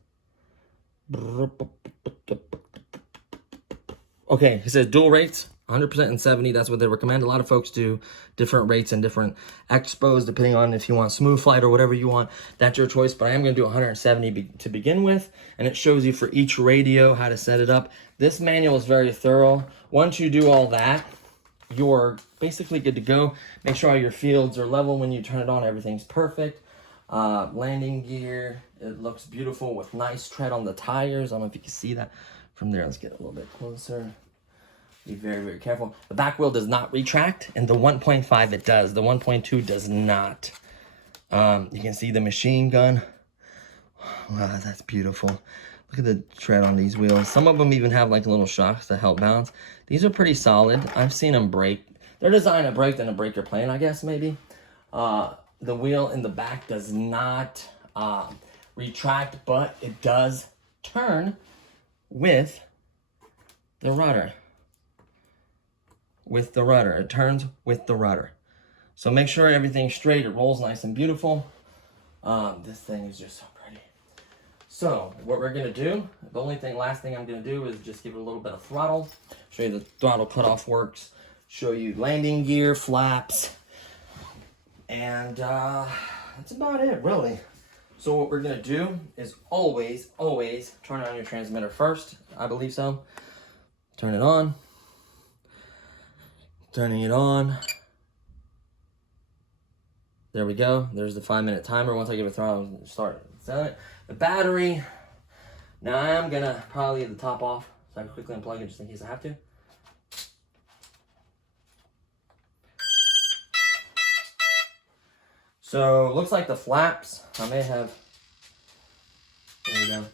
Okay, it says dual rates, 100% and 70. That's what they recommend. A lot of folks do different rates and different expos, depending on if you want smooth flight or whatever you want. That's your choice, but I am going to do 170 to begin with, and it shows you for each radio how to set it up. This manual is very thorough. Once you do all that, you're basically good to go. Make sure all your fields are level when you turn it on. Everything's perfect. Landing gear, it looks beautiful with nice tread on the tires. I don't know if you can see that from there. Let's get a little bit closer. Be very, very careful. The back wheel does not retract, and the 1.5 it does. The 1.2 does not. You can see the machine gun. Wow, that's beautiful. Look at the tread on these wheels. Some of them even have like little shocks to help balance. These are pretty solid. I've seen them break. They're designed to break, then to break your plane, I guess, maybe. The wheel in the back does not retract, but it does turn with the rudder. With the rudder. It turns with the rudder. So make sure everything's straight. It rolls nice and beautiful. This thing is just so pretty. So what we're going to do, the last thing I'm going to do is just give it a little bit of throttle. Show you the throttle cutoff works. Show you landing gear, flaps. And that's about it, really. So what we're going to do is always turn on your transmitter first. I believe so. Turn it on. Turning it on. There we go. There's the 5-minute timer. Once I give it a throttle, I'm going to start selling it. The battery. Now I'm going to probably get the top off so I can quickly unplug it just in case I have to. So looks like the flaps, I may have, there we go.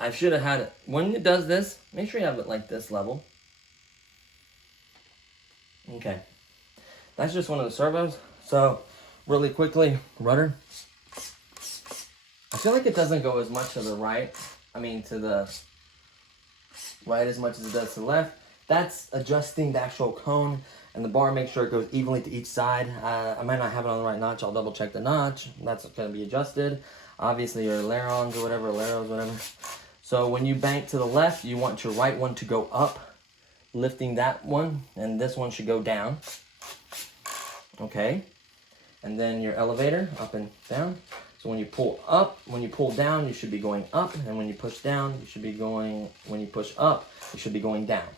I should have had it, when it does this, make sure you have it like this level. Okay, that's just one of the servos. So really quickly, rudder. I feel like it doesn't go as much to the right, to the right as much as it does to the left. That's adjusting the actual cone and the bar. Make sure it goes evenly to each side. I might not have it on the right notch. I'll double check the notch. That's going to be adjusted. Obviously your ailerons or whatever, aileros, whatever. So when you bank to the left, you want your right one to go up, lifting that one, and this one should go down. Okay. And then your elevator, up and down. So when you pull up, when you pull down, you should be going up, and when you push down, you should be going, when you push up, you should be going down.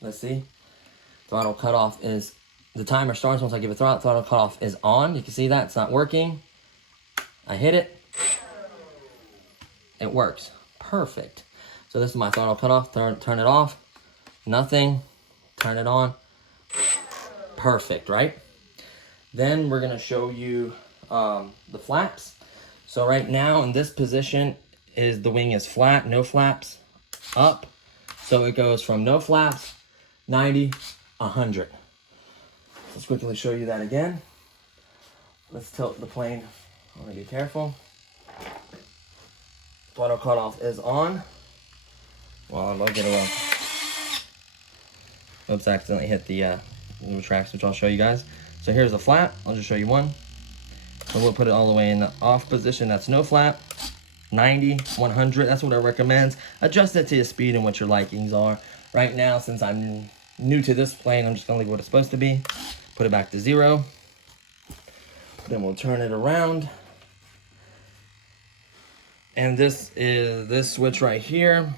Let's see. Throttle cutoff is, the timer starts once I give a throttle cutoff is on. You can see that, it's not working. I hit it. It works. Perfect. So this is my throttle cutoff. Turn it off. Nothing. Turn it on. Perfect, right? Then we're going to show you the flaps. So right now in this position is the wing is flat, no flaps, up. So it goes from no flaps, 90, 100. Let's quickly show you that again. Let's tilt the plane. I want to be careful. Throttle cutoff is on. Well, I'll get it off. Oops, I accidentally hit the tracks, which I'll show you guys. So here's the flat. I'll just show you one. So we'll put it all the way in the off position. That's no flap. 90, 100. That's what I recommend. Adjust it to your speed and what your likings are. Right now, since I'm new to this plane, I'm just going to leave what it's supposed to be. Put it back to 0. Then we'll turn it around. And this is this switch right here.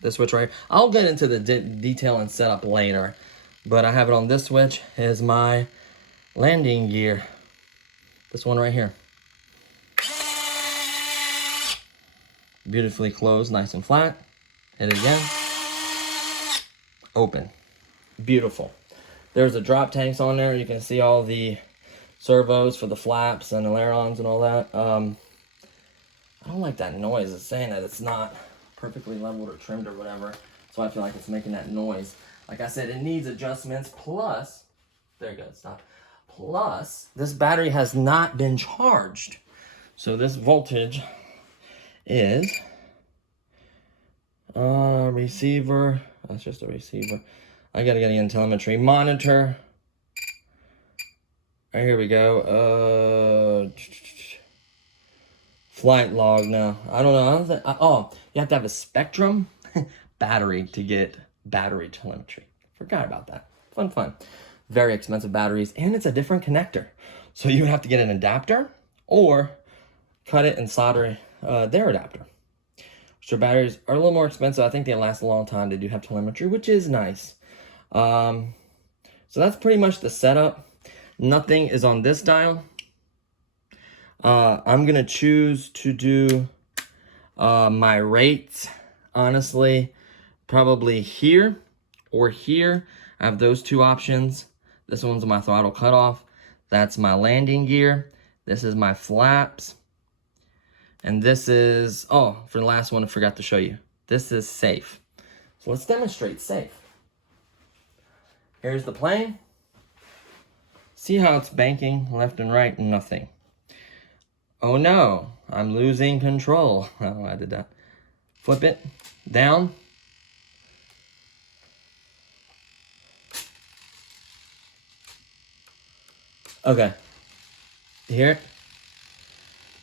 This switch right here. I'll get into the detail and setup later. But I have it on this switch. Is my landing gear. This one right here. Beautifully closed, nice and flat. Hit it again. Open. Beautiful. There's the drop tanks on there. You can see all the servos for the flaps and ailerons and all that. I don't like that noise. It's saying that it's not perfectly leveled or trimmed or whatever. So I feel like it's making that noise. Like I said, it needs adjustments. Plus, there you go, stop. Plus, this battery has not been charged. So this voltage is receiver. That's just a receiver. I gotta get in telemetry monitor. Right, here we go. Flight log. No, I don't know. I don't think, oh, you have to have a Spectrum battery to get battery telemetry. Forgot about that. Fun. Very expensive batteries, and it's a different connector. So you would have to get an adapter or cut it and solder their adapter. So batteries are a little more expensive. I think they last a long time. They do have telemetry, which is nice. So that's pretty much the setup. Nothing is on this dial. I'm gonna choose to do my rates, honestly, probably here or here. I have those two options. This one's my throttle cutoff. That's my landing gear. This is my flaps. And this is, oh, for the last one, I forgot to show you. This is safe. So let's demonstrate safe. Here's the plane. See how it's banking left and right? Nothing. Oh no, I'm losing control. Oh, I did that. Flip it down. Okay. You hear it?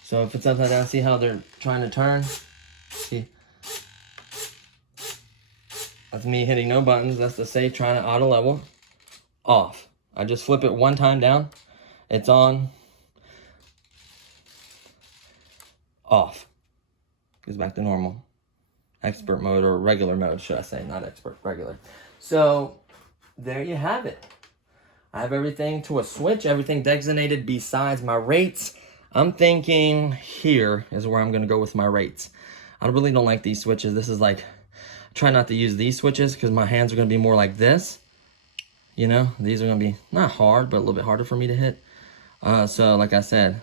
So if it's upside down, see how they're trying to turn? See? That's me hitting no buttons. That's the safe trying to auto level. Off. I just flip it one time down. It's on. Off. Goes back to normal. Expert mode, or regular mode, should I say. Not expert, regular. So there you have it. I have everything to a switch, everything designated besides my rates. I'm thinking here is where I'm going to go with my rates. I really don't like these switches. This is like, try not to use these switches because my hands are going to be more like this. You know, these are going to be not hard, but a little bit harder for me to hit. So like I said,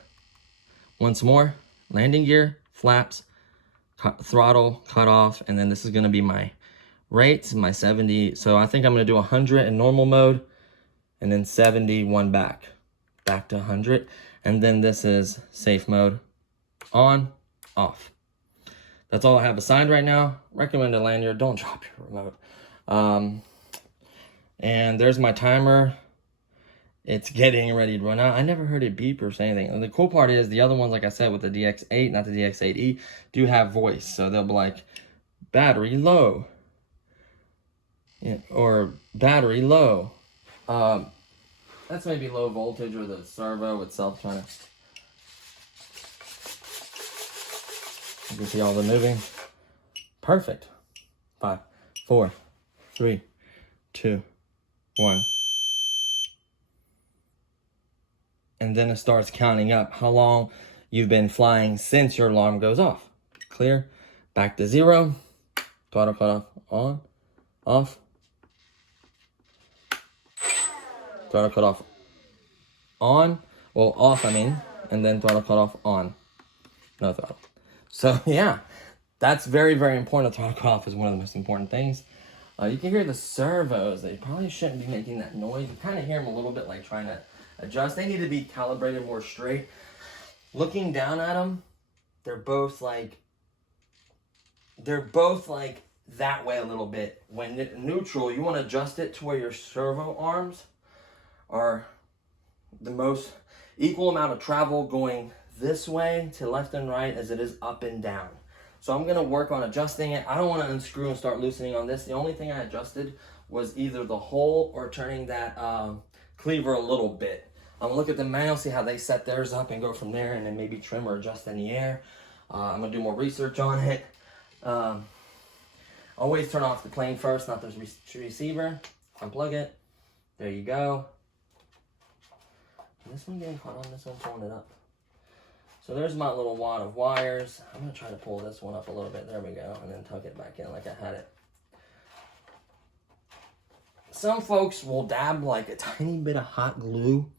once more, landing gear, flaps, throttle, cutoff, and then this is going to be my rates, my 70. So I think I'm going to do 100 in normal mode, and then 71 back to 100. And then this is safe mode, on, off. That's all I have assigned right now. Recommended lanyard, don't drop your remote. And there's my timer. It's getting ready to run out. I never heard it beep or say anything. And the cool part is the other ones, like I said, with the DX8, not the DX8e, do have voice. So they'll be like, battery low. Yeah, or battery low. That's maybe low voltage or the servo itself trying to... You can see all the moving. Perfect. 5, 4, 3, 2, 1. And then it starts counting up how long you've been flying since your alarm goes off. Clear. Back to 0. Throttle cutoff on, off. Throttle cutoff on, well, off, I mean, and then throttle cutoff on. No throttle. So, yeah, that's very, very important. Throttle cutoff is one of the most important things. You can hear the servos. They probably shouldn't be making that noise. You kind of hear them a little bit like trying to adjust. They need to be calibrated more straight. Looking down at them, they're both like that way a little bit. When neutral, you want to adjust it to where your servo arms are the most equal amount of travel going this way to left and right as it is up and down. So I'm going to work on adjusting it. I don't want to unscrew and start loosening on this. The only thing I adjusted was either the hole or turning that cleaver a little bit. I'm going to look at the manual, see how they set theirs up and go from there, and then maybe trim or adjust in the air. I'm going to do more research on it. Always turn off the plane first, not the receiver. Unplug it. There you go. This one getting caught on this one, pulling it up. So there's my little wad of wires. I'm going to try to pull this one up a little bit. There we go. And then tuck it back in like I had it. Some folks will dab like a tiny bit of hot glue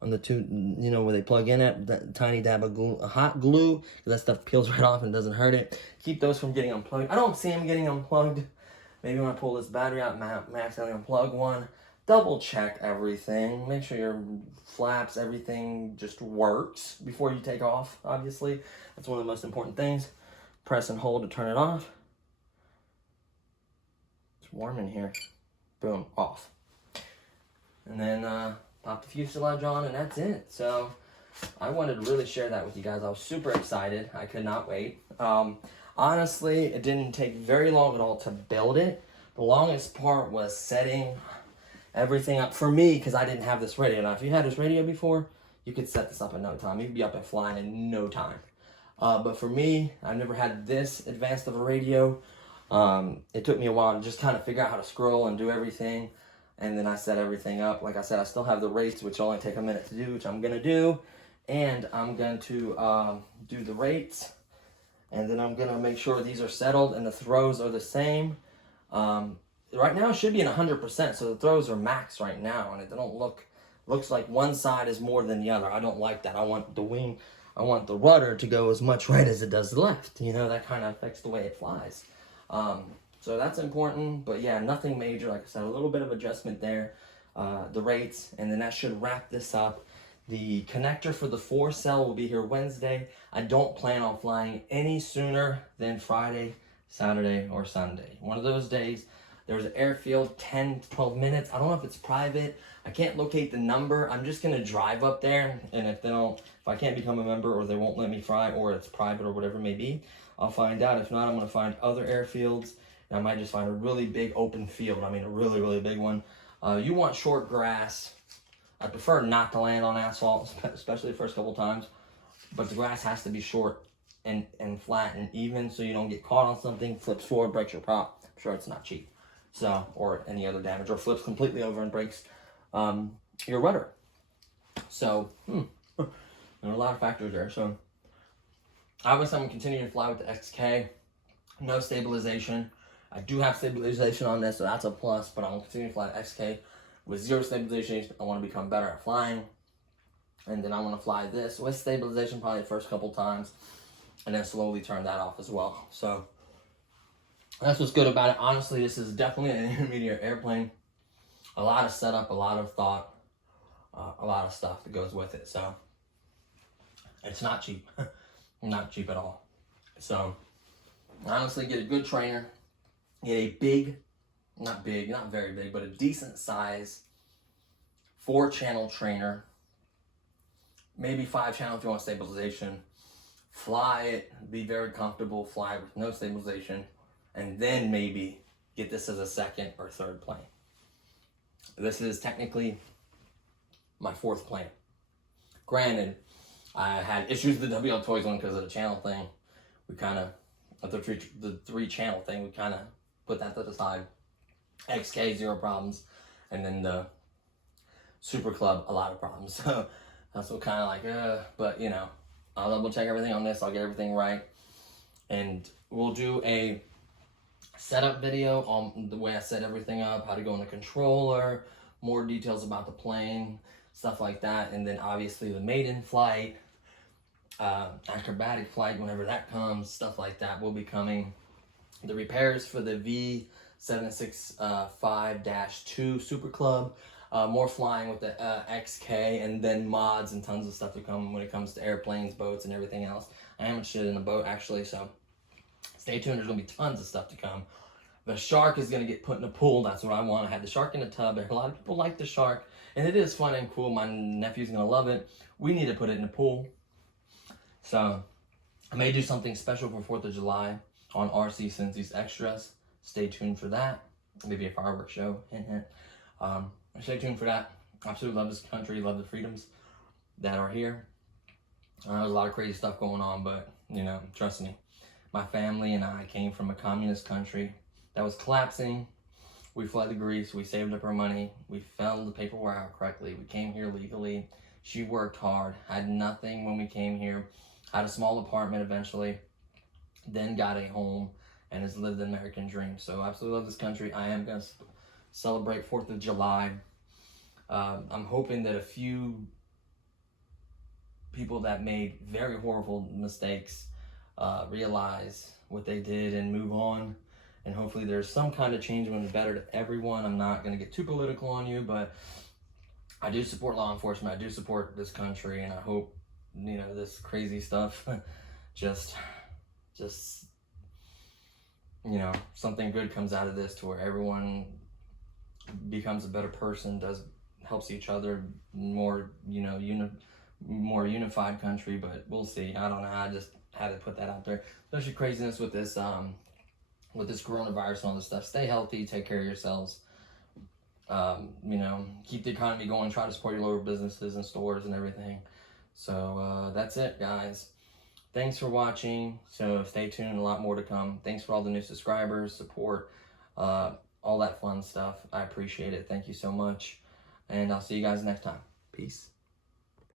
on the two, you know, where they plug in it. That tiny dab of glue, hot glue. That stuff peels right off and doesn't hurt it. Keep those from getting unplugged. I don't see them getting unplugged. Maybe when I pull this battery out, I accidentally unplug one. double check everything. Make sure your flaps, everything just works before you take off, obviously. That's one of the most important things. Press and hold to turn it off. It's warm in here. Boom, off. And then pop the fuselage on, and that's it. So I wanted to really share that with you guys. I was super excited. I could not wait. Honestly, it didn't take very long at all to build it. The longest part was setting everything up for me, because I didn't have this radio. Now, if you had this radio before, you could set this up in no time. You'd be up and flying in no time. But for me, I've never had this advanced of a radio. It took me a while to just kind of figure out how to scroll and do everything. And then I set everything up. Like I said, I still have the rates, which only take a minute to do, which I'm going to do. And I'm going to do the rates. And then I'm going to make sure these are settled and the throws are the same. Right now it should be in 100%, so the throws are max right now, and it don't looks like one side is more than the other. I don't like that. I want the rudder to go as much right as it does left. You know, that kind of affects the way it flies. So that's important, but yeah, nothing major. Like I said, a little bit of adjustment there, the rates, and then that should wrap this up. The connector for the 4-cell will be here Wednesday. I don't plan on flying any sooner than Friday, Saturday, or Sunday. One of those days. There's an airfield, 10 to 12 minutes. I don't know if it's private. I can't locate the number. I'm just gonna drive up there, and if I can't become a member, or they won't let me fly, or it's private, or whatever it may be, I'll find out. If not, I'm gonna find other airfields, and I might just find a really big open field. I mean, a really, really big one. You want short grass. I prefer not to land on asphalt, especially the first couple times, but the grass has to be short and flat and even, so you don't get caught on something, flips forward, breaks your prop. I'm sure it's not cheap. So, or any other damage, or flips completely over and breaks your rudder. So, there are a lot of factors there. So, obviously I'm going to continue to fly with the XK. No stabilization. I do have stabilization on this, so that's a plus, but I'm going to continue to fly the XK with 0 stabilization. I want to become better at flying. And then I want to fly this with stabilization probably the first couple times, and then slowly turn that off as well. So, that's what's good about it. Honestly, this is definitely an intermediate airplane. A lot of setup, a lot of thought, a lot of stuff that goes with it. So, it's not cheap. Not cheap at all. So, honestly, get a good trainer. Get a big, not very big, but a decent size 4-channel trainer. Maybe 5-channel if you want stabilization. Fly it, be very comfortable, fly with no stabilization. And then maybe get this as a 2nd or 3rd plane. This is technically my 4th plane. Granted, I had issues with the WL Toys one because of the channel thing. We kind of, the 3-channel thing, we kind of put that to the side. XK, 0 problems. And then the Super Club, a lot of problems. So that's what kind of like, but you know, I'll double check everything on this. I'll get everything right. And we'll do a setup video on the way I set everything up, how to go in the controller, more details about the plane, stuff like that. And then obviously the maiden flight, acrobatic flight, whenever that comes, stuff like that will be coming. The repairs for the V765-2 Super Club, more flying with the XK, and then mods and tons of stuff to come when it comes to airplanes, boats, and everything else. I am interested in a boat actually, so stay tuned. There's gonna be tons of stuff to come. The shark is gonna get put in a pool. That's what I want. I had the shark in a tub. A lot of people like the shark, and it is fun and cool. My nephew's gonna love it. We need to put it in a pool. So I may do something special for 4th of July on RC Cincy's Extras. Stay tuned for that. Maybe a fireworks show. Hint, hint. Stay tuned for that. Absolutely love this country. Love the freedoms that are here. There's a lot of crazy stuff going on, but you know, trust me. My family and I came from a communist country that was collapsing. We fled to Greece. We saved up our money. We filled the paperwork out correctly. We came here legally. She worked hard. Had nothing when we came here. Had a small apartment eventually. Then got a home and has lived the American dream. So I absolutely love this country. I am going to celebrate 4th of July. I'm hoping that a few people that made very horrible mistakes realize what they did and move on and hopefully there's some kind of change when it's better to everyone. I'm not going to get too political on you, but I do support law enforcement. I do support this country, and I hope, you know, this crazy stuff just, you know, something good comes out of this to where everyone becomes a better person, helps each other more, you know, more unified country. But we'll see. I don't know. I just had to put that out there. Especially craziness with this coronavirus and all this stuff. Stay healthy. Take care of yourselves. You know, keep the economy going. Try to support your local businesses and stores and everything. So that's it, guys. Thanks for watching. So stay tuned. A lot more to come. Thanks for all the new subscribers, support, all that fun stuff. I appreciate it. Thank you so much. And I'll see you guys next time. Peace.